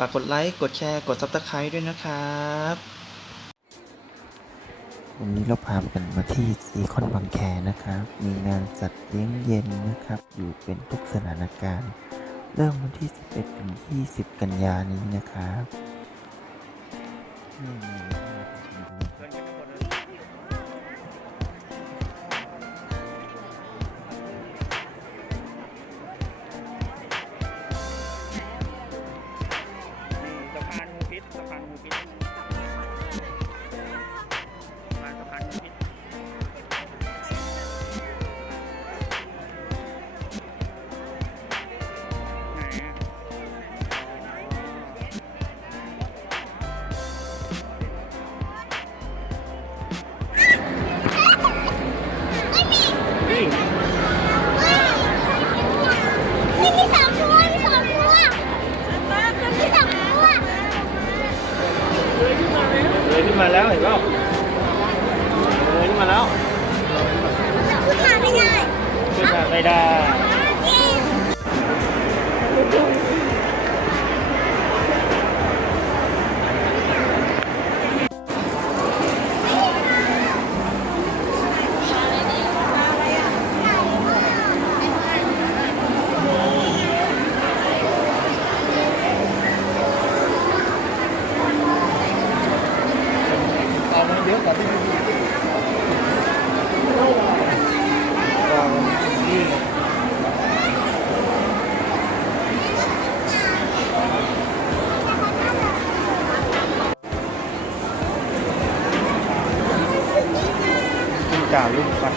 ฝากกดไลค์กดแชร์กด Subscribe ด้วยนะครับวันนี้เราพากันมาที่ซีคอนบางแคนะครับมีงานจัดเลี้ยงเย็นนะครับอยู่เป็นทุกสถานการณ์เริ่มวันที่11ถึง20กันยานี้นะครับสะพานงูพิษสะพานงูพิษสะพานงูพิษไหนนี่มีสองตัวมีสองตัวมีสองตัว เลยขึ้นมาแล้วเห็นเปล่าเลยขึ้นมาแล้ว ขึ้นมาไม่ได้ ขึ้นมาไม่ได้เดี๋ยวก่อนที่จะกินกาลูกปัด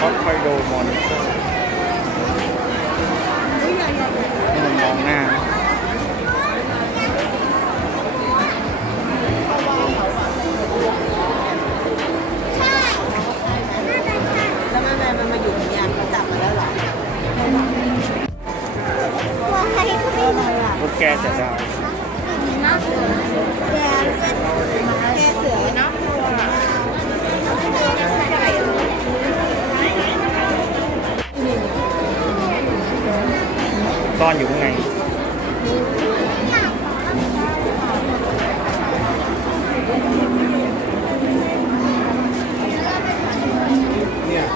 ฮอตไฟโดมอนเตอร์ให้มันมองหน้าแล้วแม่มันมาอยู่เนี่ยเขาจับมาแล้วเหรอ ตัวใครก็ไม่รู้ รถแกจะได้ นะแก แก้เสือเนาะ ซ่อนอยู่ข้างในเนี่ย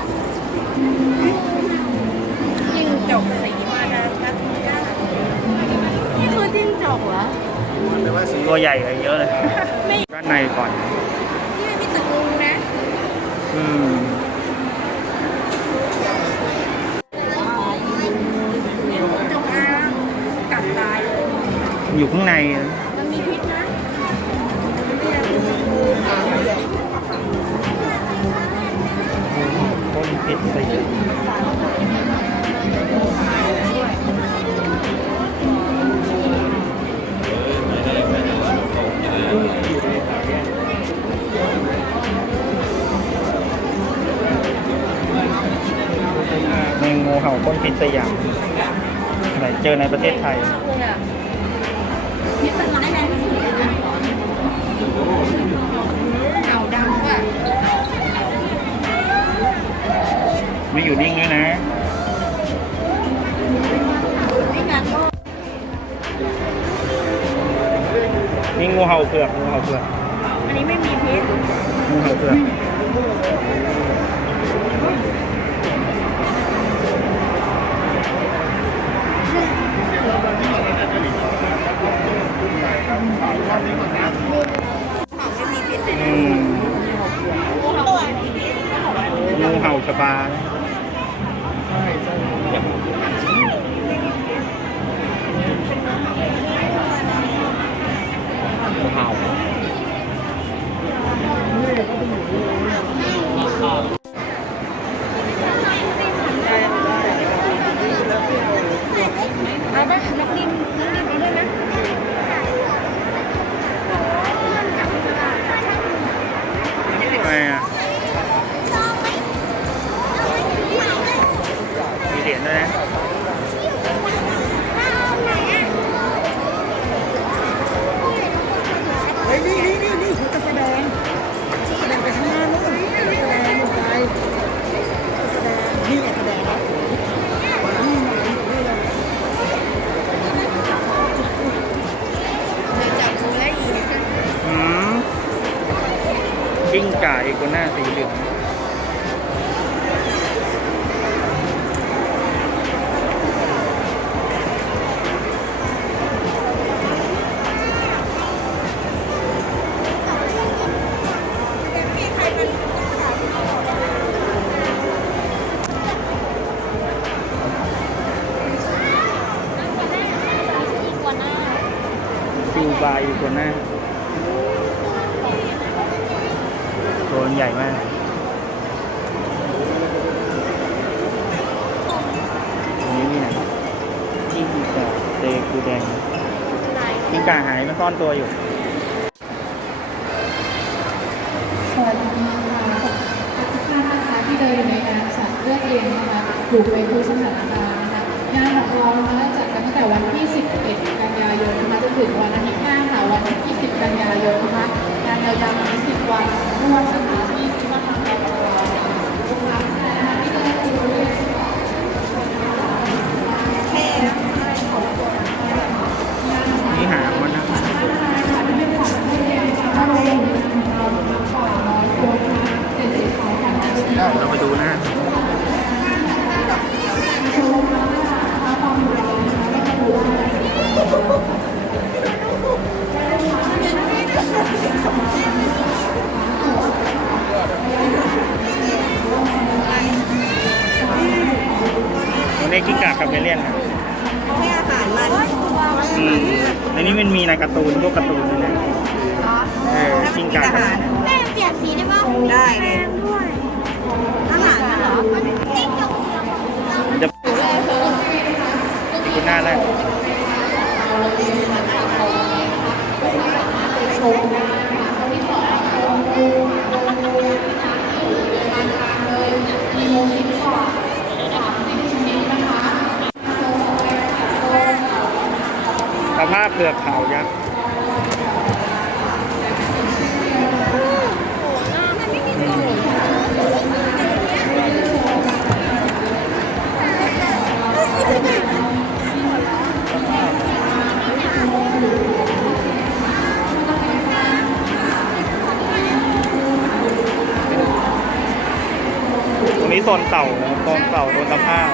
จิ้งจกสีมาดากัสการ์นี่คือจิ้งจกเหรอ ตัวใหญ่กว่าเยอะเลยด้านในก่อน นี่ไม่มีตึกลุงนะ อืม จงอางกัดตาย อยู่ข้างใน มันมีพิษนะ ต้นพิษใส่เยอะแมงงูเห่าพ่นพิษสยามไหนเจอในประเทศไทย พิษมันร้ายแรงที่สุดเลยนะเห่าดำว่ะ ไม่อยู่นิ่งด้วยนะ นี่งานก็ นี่งูเห่าเผือกงูเห่าเผือก อันนี้ไม่มีพิษ งูเห่าเผือกอืมงูเห่าชบางูเห่าเอาปะนักดินเอาด้วยนะ ทำไมอ่ะมีเหรียญด้วยนะ เฮ้ยนี่เขาจะแสดง กิ้งก่าเอโกน่าสีเหลืองฟิวบาร์อีโกน่าตัวใหญ่มากอันนี้มีไหนกิ้งก่าเตกูแดงกิ้งก่าหายมันซ่อนตัวอยู่ สวัสดีค่ะทุกท่านนะคะที่เดินอยู่ในงานสัตว์เลือกเองนะคะอยู่ไปทุกสถานการณ์นะคะงานของเรานะคะจัดกันตั้งแต่วันที่ 11 กันยายนนะคะจนถึงวันอาทิตย์หน้าค่ะวันที่ 20 กันยายนนะคะงานยาวๆนี้10 วันรวดนะคะที่ซิมาทางแอร์ของเราทุกท่านนะคะที่เดินอยู่บริเวณ นี่หามันนะเรามาดูนะวันนี้กิ้งก่าคาเมเลียนนะ ให้อาหารมัน ในนี้มันมีในการ์ตูนพวกการ์ตูนด้วยนะกิ้งก่าคาเมเลียน แม่เปลี่ยนสีได้ป่ะ ได้ แดงด้วย อาหารน่ะเหรอ มันจิ้งจก มันจะคุณหน้าแรกสภาพเปลือกขาวยักษ์ตรงนี้โซนเต่านะโซนเต่าโซนสภาพ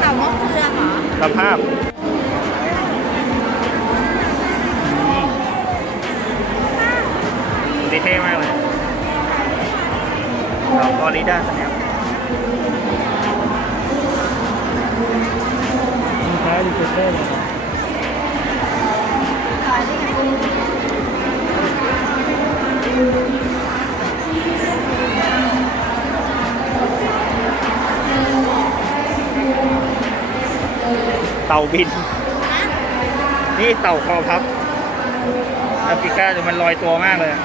เต่ามะเฟืองเหรอ สภาพดีเท่มากเลยเรากอริด้าสแนปมีค้าอยู่เท่เลยเต่าบิน นี่เต่าคอพับแอฟริกาแต่มันลอยตัวมากเลยอะ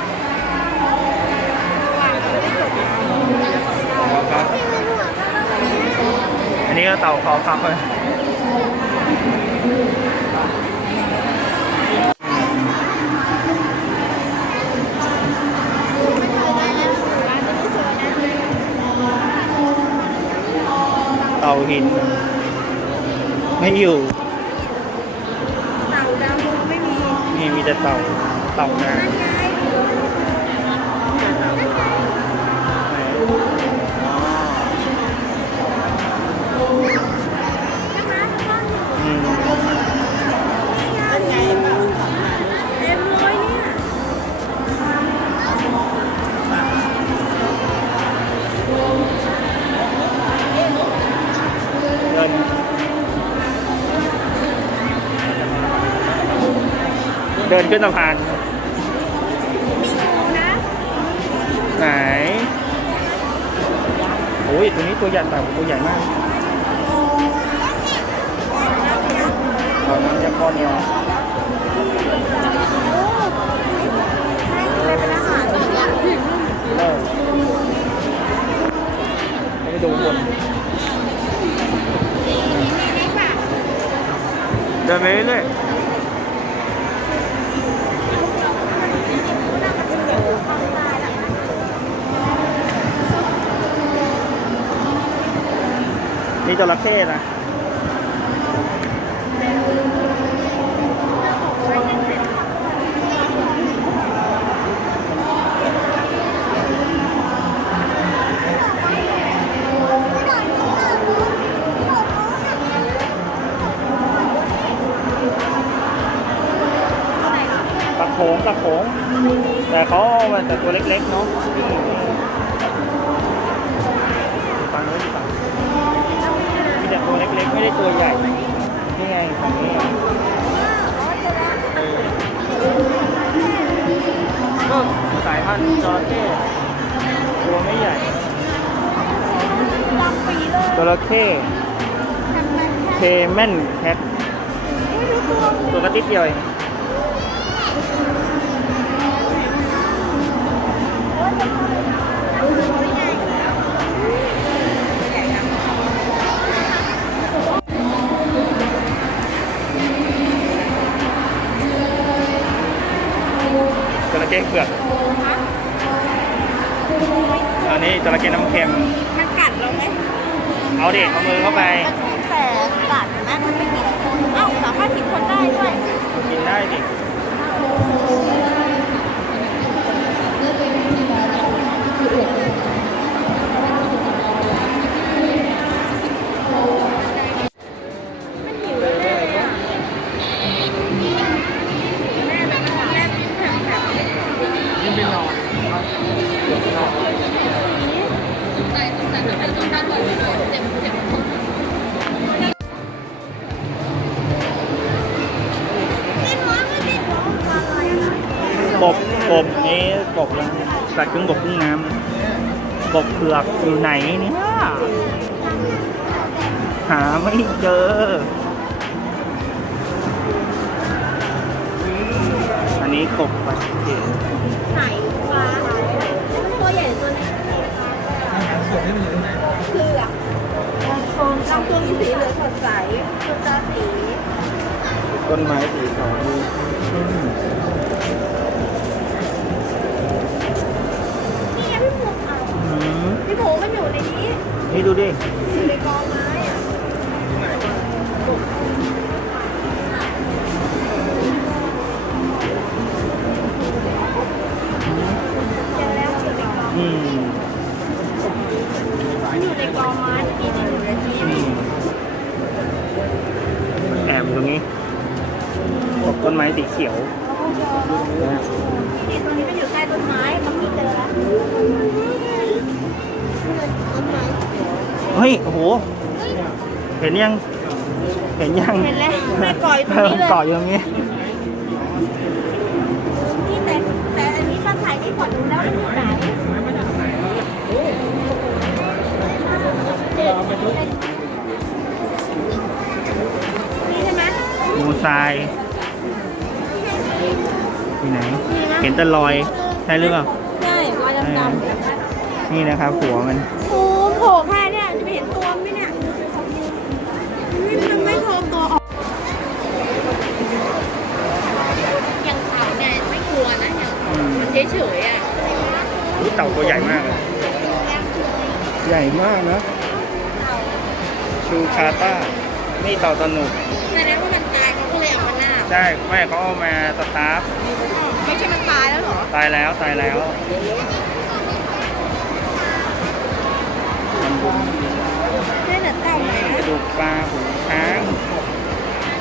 คอพับอันนี้ก็เต่าคอพับเลยเต่าหินไม่อยู่ เต่าดำไม่มี นี่มีแต่เต่านา อืม นั่นไงเต็มเลยเนี่ย เดินขึ้นสะพาน มีงูนะ ไหนโอ้ยตัวนี้ตัวใหญ่แต่ตัวใหญ่มากตอนนั้นจะก้อนเดียว ให้เป็นอาหารเลยเนี่ย ไปดูบนเดินไปเรื่อยนี่จระเข้นะ โขงตะโขงแต่เขาเอามาแต่ตัวเล็กๆเนาะนี่ฟังไว้ดีฟังมีแต่ตัวเล็กๆไม่ได้ตัวใหญ่นี่ไงฝั่งนี้ก็สายพันธุ์จระเข้ตัวไม่ใหญ่จระเข้เคแมนแคทตัวกระติดเดียวเองจระเข้เผือกอันนี้จระเข้น้ำเค็ม มันกัดเราไหม เอาดิเอามือเข้าไป แต่กัดนะมันไม่กินเอ้าสามารถกินคนได้ด้วย กินได้ดิกบนี้กบแล้วสัตว์ครึ่งบกครึ่งน้ำกบเผือกอยู่ไหนเนี่ยหาไม่เจออันนี้กบไปเจอ ไหนปลาตัวใหญ่ตัวนี้คืออะลำตัวมีสีเหลืองสดใสตัวตาสี ต้นไม้สีทอง นี่ไงพี่ภูเอาพี่ภูมันอยู่ในนี้ นี่ดูดิ อยู่ในกองไม้อะเจอแล้วอยู่ในกอง มันอยู่ในกองไม้ที่อยู่ในที่ แอบอยู่ตรงนี้กบต้นไม้สีเขียว นี่ตัวนี้มันอยู่ใต้ต้นไม้มันมีเจอแล้วต้นไม้ เฮ้ย โอ้โห เห็นยัง เห็นยัง เห็นแล้วแม่ก่อยตรงนี้เลย เกาะอยู่ตรงนี้ นี่แต่อันนี้มาถ่ายที่ก่อนดูแล้วมันอยู่ไหนนี่ใช่ไหม งูทรายที่ไหน เห็นแต่รอย ใช่หรือเปล่า ใช่รอยดำ นี่นะครับหัวมัน ๆโอ้โผล่แค่เนี่ยจะไปเห็นตัวไหมเนี่ยมันไม่โผล่ตัวออกอย่างเต่าเนี่ยไม่กลัวนะอย่างมันเฉยๆอ่ะ นี่เต่าตัวใหญ่มากเลย ใหญ่มากนะ ชูคาต้า นี่เต่าตะหนุก แสดงว่ามันตายเขาก็เลยเอามาหน้า ใช่แม่เขาเอามาสตาร์ฟ ไม่ใช่มันตายแล้วเหรอ ตายแล้วตายแล้วมันบุญ ได้แต่เต่าไหน ก นะ ระดูกปลาหูช้าง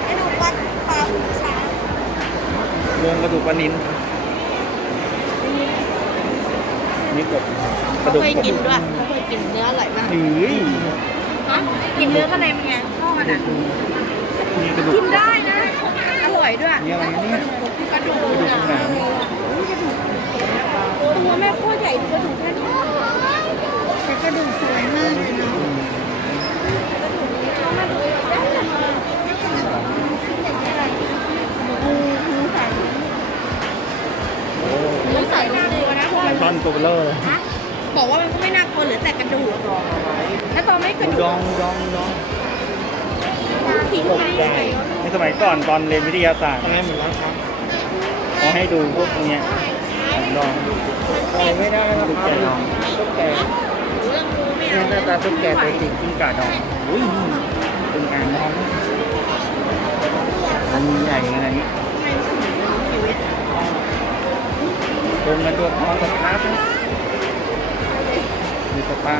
ไอ้ดูวัดปลาหูช้าง รวมกระดูกปลานิลนี่กบกระดูก เคย กบ กินด้วยเคยกินเนื้ออร่อยมาก เฮ้ย ฮะกินเนื้อข้างในเป็นไงทอดอ่ะ นี่กระดู กิ ก นได้นะ อร่อยด้วย นี่อะไรเนี่ย กระดูก กระดูก อ่ะ หนาม ตัวแม่โคตรใหญ่ดูกระดูกแค่นี้แต่กระดูกสวยมากเลยนะหมูใส่น่ากลัวนะเพราะมัน ท่อนตัวเบลอเลย บอกว่ามันก็ไม่น่ากลัวเหลือแต่กระดูกแล้วตอนไม่กระดูก ดองดองดอง ทิ้งไปได้ยังไงวะ ในสมัยก่อนตอนเรียนวิทยาศาสตร์อะไรเหมือนร้านค้าเขาให้ดูพวกเนี้ยดองไม่ได้ตุ๊กแกดองตุ๊กแก เรื่องกูไม่เอา หน้าตาตุ๊กแกตัวจริงกิ้งก่าดองอุ้ยเป็นอ่างดองอันใหญ่ขนาดนี้ตัวเงินตัวทองกับคราฟนะมีสปา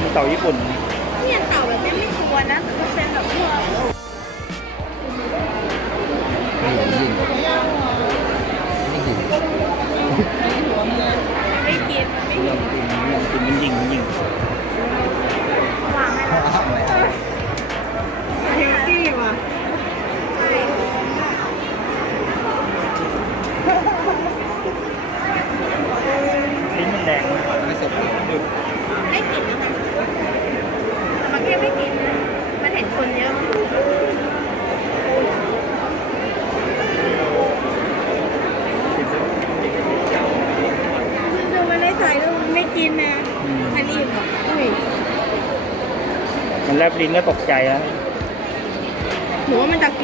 มีเต่าญี่ปุ่น เนี่ยเต่าแบบนี้ไม่กลัวนะแต่ก็เป็นแบบพวก ลิ้นไหมแค่ลิ้นเหรออุ้ย มันแลบลิ้นก็ตกใจแล้ว หนูว่ามันจะกิน